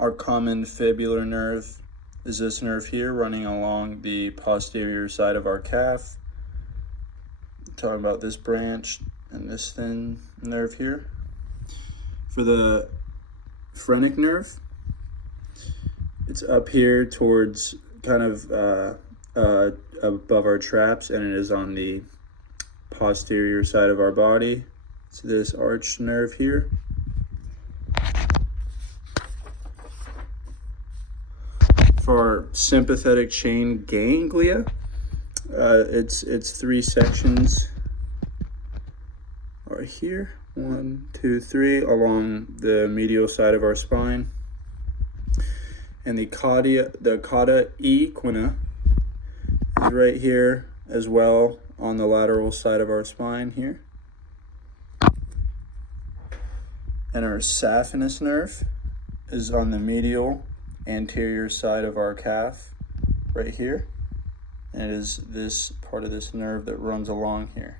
Our common fibular nerve is this nerve here running along the posterior side of our calf. Talking about this branch and this thin nerve here. For the phrenic nerve, it's up here towards kind of above our traps, and it is on the posterior side of our body. It's this arch nerve here. For our sympathetic chain ganglia, it's three sections are here, 1, 2, 3, along the medial side of our spine. And the cauda equina is right here as well on the lateral side of our spine here. And our saphenous nerve is on the medial anterior side of our calf right here. And it is this part of this nerve that runs along here.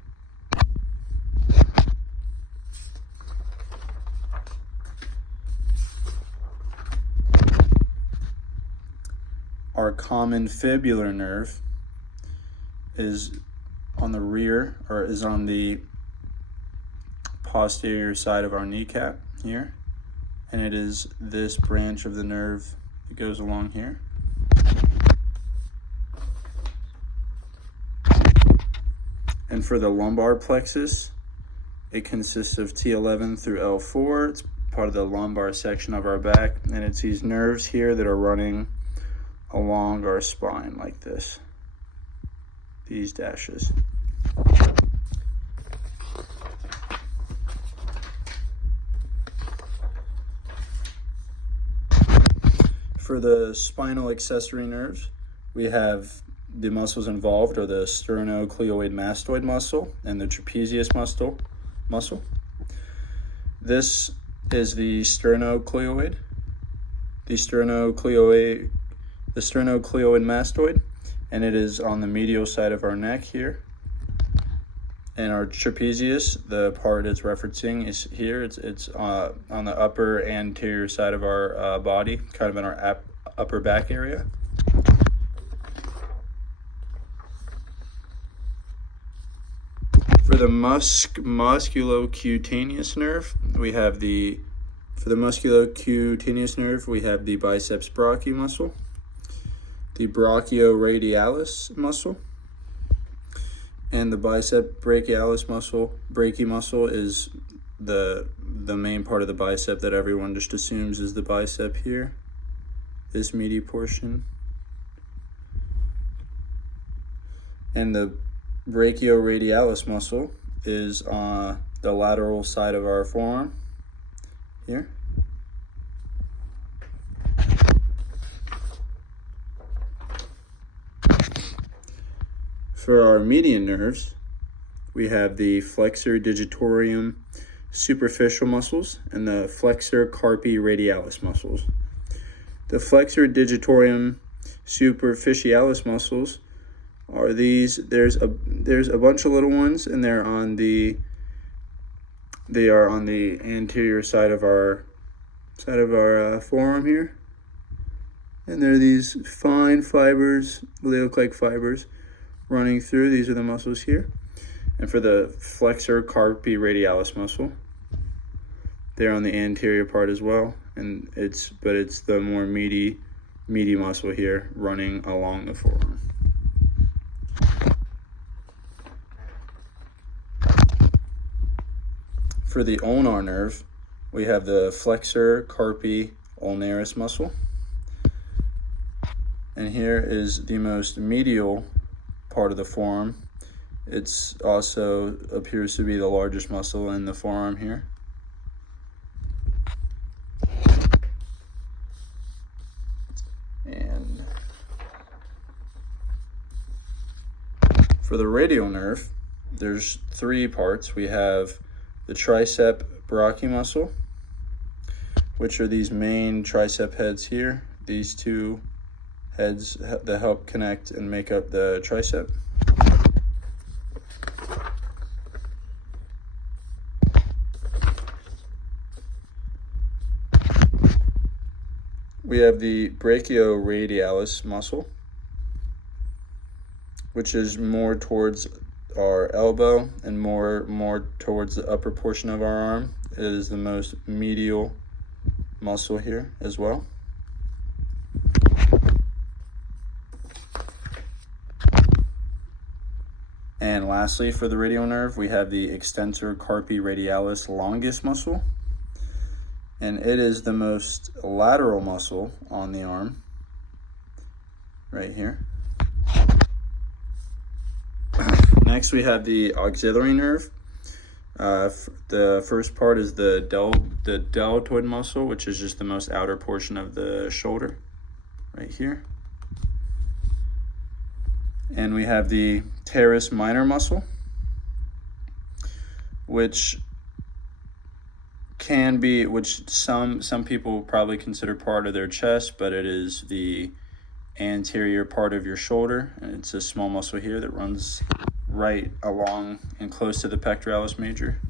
Our common fibular nerve is on the rear, or is on the posterior side of our kneecap here. And it is this branch of the nerve that goes along here. And for the lumbar plexus, it consists of T11 through L4. It's part of the lumbar section of our back, and it's these nerves here that are running along our spine like this, these dashes. For the spinal accessory nerves, we have the muscles involved are the sternocleidomastoid mastoid muscle and the trapezius muscle. This is the sternocleidoid, the sternocleidoid mastoid, and it is on the medial side of our neck here. And our trapezius, the part it's referencing, is here. It's on the upper anterior side of our body, kind of in our upper back area. For the musculocutaneous nerve, we have the biceps brachii muscle, the brachioradialis muscle, and the bicep brachialis muscle. Brachii muscle is the main part of the bicep that everyone just assumes is the bicep here, this meaty portion. And the brachioradialis muscle is on the lateral side of our forearm here. For our median nerves, we have the flexor digitorum superficial muscles and the flexor carpi radialis muscles. The flexor digitorum superficialis muscles are these. There's a bunch of little ones, and they are on the anterior side of our forearm here. And they're these fine fibers. They look like fibers running through. These are the muscles here. And for the flexor carpi radialis muscle, they're on the anterior part as well, and it's the more meaty muscle here running along the forearm. For the ulnar nerve, we have the flexor carpi ulnaris muscle, and here is the most medial part of the forearm. It's also appears to be the largest muscle in the forearm here. And for the radial nerve, there's three parts. We have the tricep brachii muscle, which are these main tricep heads here. These two heads that help connect and make up the tricep. we have the brachioradialis muscle, which is more towards our elbow and more towards the upper portion of our arm. It is the most medial muscle here as well. And lastly, for the radial nerve, we have the extensor carpi radialis longus muscle. And it is the most lateral muscle on the arm, right here. Next, we have the auxiliary nerve. The first part is the deltoid muscle, which is just the most outer portion of the shoulder, right here. And we have the teres minor muscle, which some people probably consider part of their chest, but it is the anterior part of your shoulder, and it's a small muscle here that runs right along and close to the pectoralis major.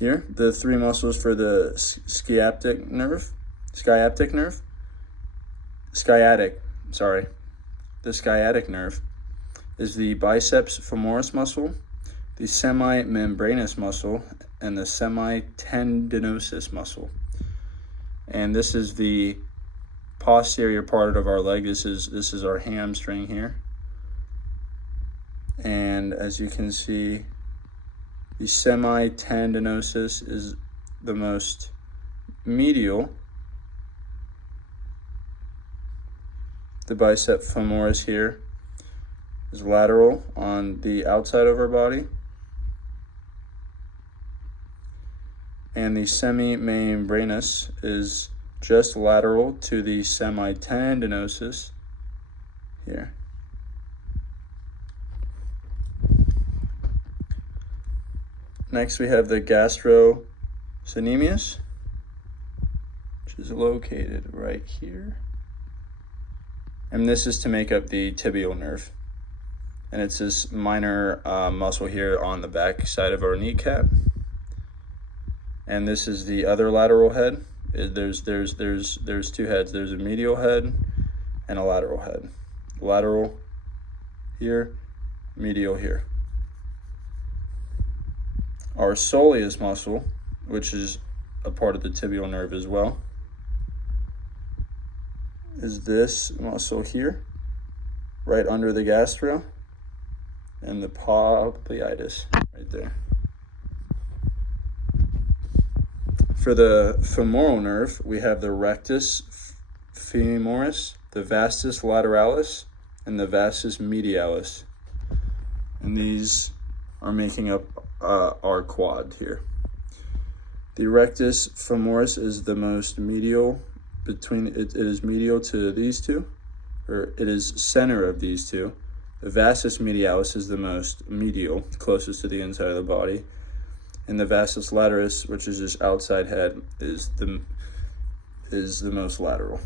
Here, the three muscles for the sciatic nerve. The sciatic nerve is the biceps femoris muscle, the semimembranous muscle, and the semitendinosus muscle. And this is the posterior part of our leg. This is our hamstring here. And as you can see, the semitendinosus is the most medial. The bicep femoris here is lateral on the outside of our body. And the semimembranous is just lateral to the semitendinosus here. Next, we have the gastrocnemius, which is located right here. And this is to make up the tibial nerve. And it's this minor muscle here on the back side of our kneecap. And this is the other lateral head. There's two heads. There's a medial head and a lateral head. Lateral here, medial here. Our soleus muscle, which is a part of the tibial nerve as well, is this muscle here, right under the gastro, and the popliteus right there. For the femoral nerve, we have the rectus femoris, the vastus lateralis, and the vastus medialis. And these are making up our quad here. The rectus femoris is the most medial it is medial to these two, or it is center of these two. The vastus medialis is the most medial, closest to the inside of the body. And the vastus lateralis, which is just outside head, is the most lateral.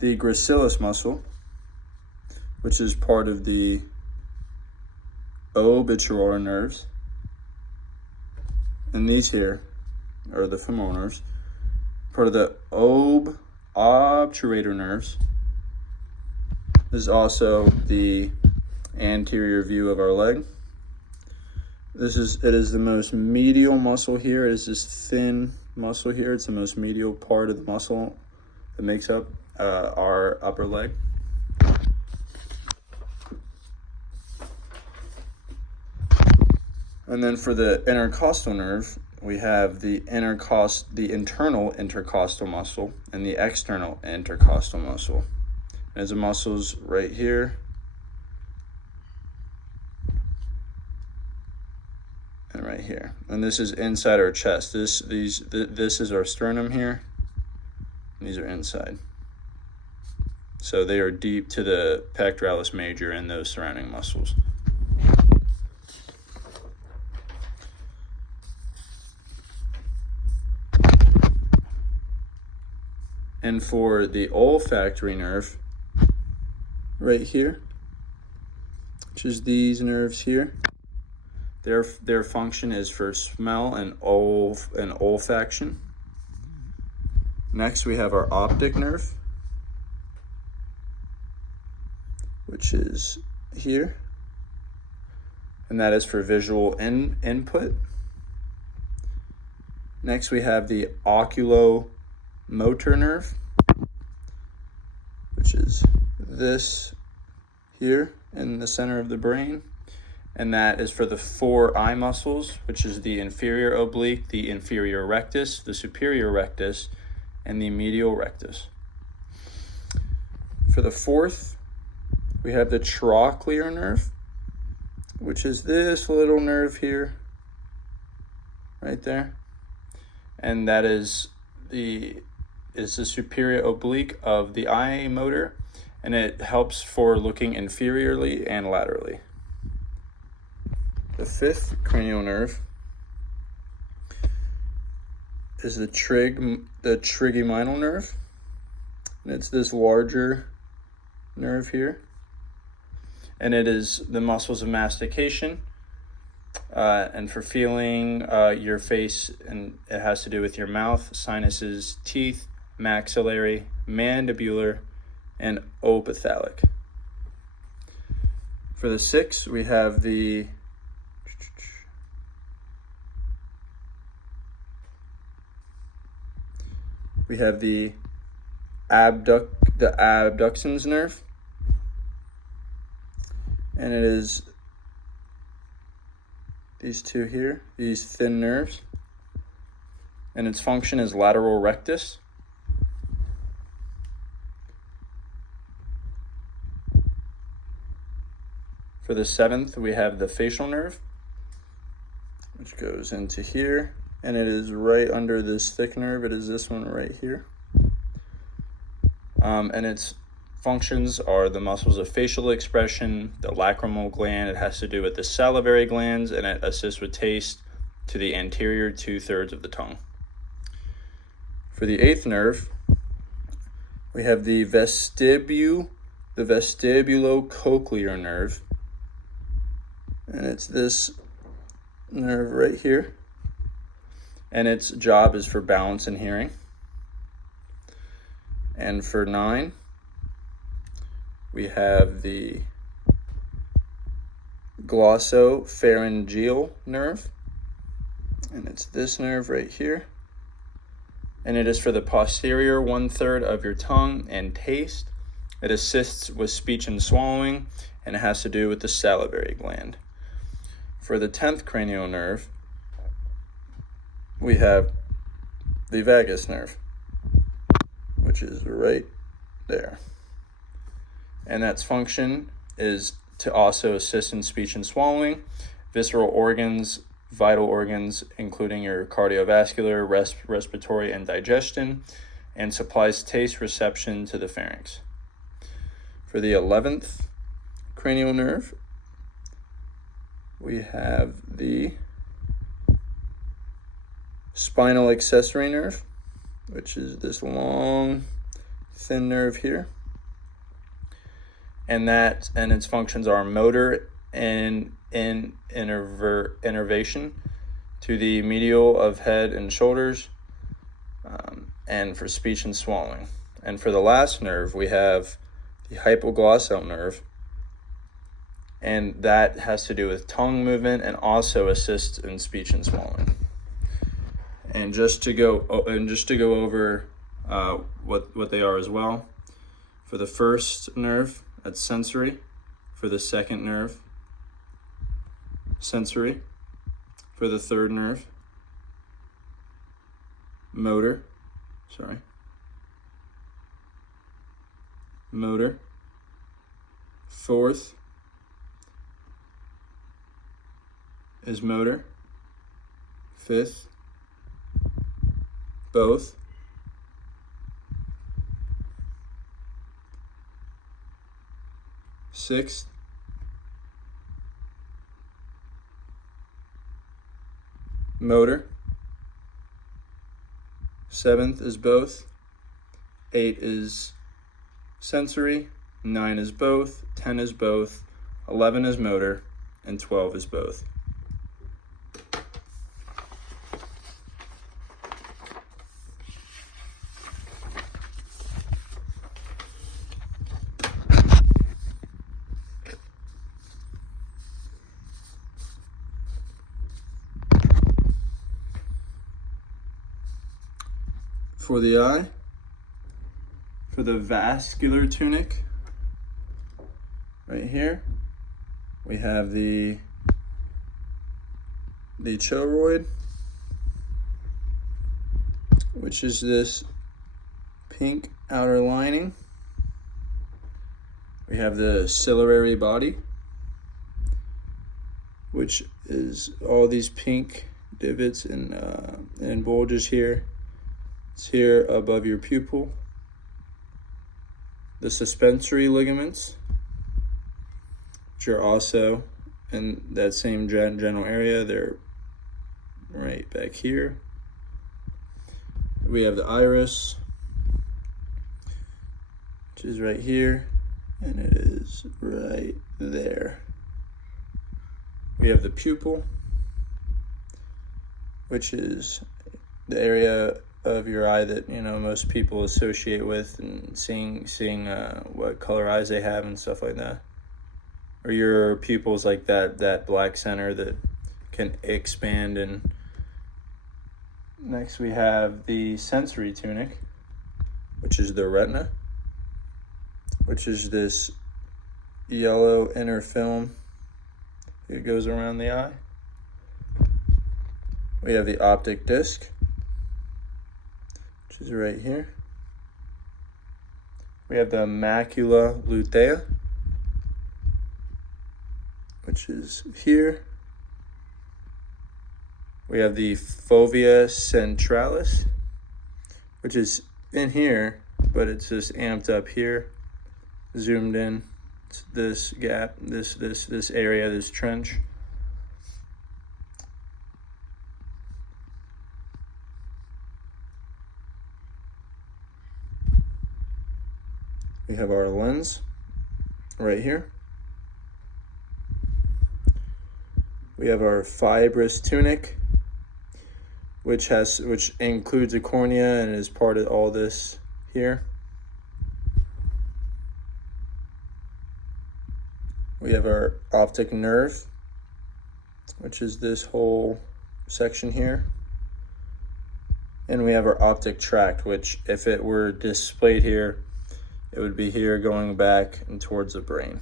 The gracilis muscle, which is part of the obturator nerves, and these here are the femoral nerves, part of the obturator nerves. This is also the anterior view of our leg. It is the most medial muscle here. It is this thin muscle here. It's the most medial part of the muscle that makes up our upper leg. And then for the intercostal nerve, we have the internal intercostal muscle and the external intercostal muscle. There's the muscles right here and right here. And this is inside our chest. This is our sternum here. And these are inside. So they are deep to the pectoralis major and those surrounding muscles. And for the olfactory nerve, right here, which is these nerves here. Their function is for smell and olfaction. Next, we have our optic nerve, which is here, and that is for visual input. Next, we have the oculomotor nerve, which is this here in the center of the brain, and that is for the 4 eye muscles, which is the inferior oblique, the inferior rectus, the superior rectus, and the medial rectus. For the 4th, we have the trochlear nerve, which is this little nerve here, right there, and that is the superior oblique of the eye motor, and it helps for looking inferiorly and laterally. The 5th cranial nerve is the trigeminal nerve, and it's this larger nerve here, and it is the muscles of mastication and for feeling your face, and it has to do with your mouth, sinuses, teeth, maxillary, mandibular, and ophthalmic. For the 6th, we have the abducens nerve, and it is these two here, these thin nerves, and its function is lateral rectus. For the 7th, we have the facial nerve, which goes into here, and it is right under this thick nerve. It is this one right here. And its functions are the muscles of facial expression, the lacrimal gland. It has to do with the salivary glands, and it assists with taste to the anterior 2/3 of the tongue. For the 8th nerve, we have the vestibulocochlear nerve, and it's this nerve right here, and its job is for balance and hearing. And for 9, we have the glossopharyngeal nerve, and it's this nerve right here, and it is for the posterior 1/3 of your tongue and taste. It assists with speech and swallowing, and it has to do with the salivary gland. For the 10th cranial nerve, we have the vagus nerve, which is right there. And its function is to also assist in speech and swallowing, visceral organs, vital organs, including your cardiovascular, respiratory, and digestion, and supplies taste reception to the pharynx. For the 11th cranial nerve, we have the spinal accessory nerve, which is this long, thin nerve here. And its functions are motor and innervation to the medial of head and shoulders, and for speech and swallowing. And for the last nerve, we have the hypoglossal nerve, and that has to do with tongue movement and also assists in speech and swallowing. And just to go over what they are as well. For the first nerve, that's sensory. For the second nerve, sensory. For the third nerve, motor. Fourth is motor. 5th, both. 6th, motor. 7th is both. 8 is sensory. 9 is both, 10 is both, 11 is motor, and 12 is both. For the eye, for the vascular tunic, right here, we have the choroid, which is this pink outer lining. We have the ciliary body, which is all these pink divots and bulges here. It's here above your pupil. The suspensory ligaments, which are also in that same general area, they're right back here. We have the iris, which is right here, and it is right there. We have the pupil, which is the area of your eye that most people associate with and seeing what color eyes they have and stuff like that. Or your pupils like that black center that can expand. And next we have the sensory tunic, which is the retina, which is this yellow inner film that goes around the eye. We have the optic disc, which is right here. We have the macula lutea, which is here. We have the fovea centralis, which is in here, but it's just amped up here, zoomed in. It's this gap, this area, this trench. We have our lens right here. We have our fibrous tunic, which includes a cornea and is part of all this here. We have our optic nerve, which is this whole section here. And we have our optic tract, which if it were displayed here, it would be here going back and towards the brain.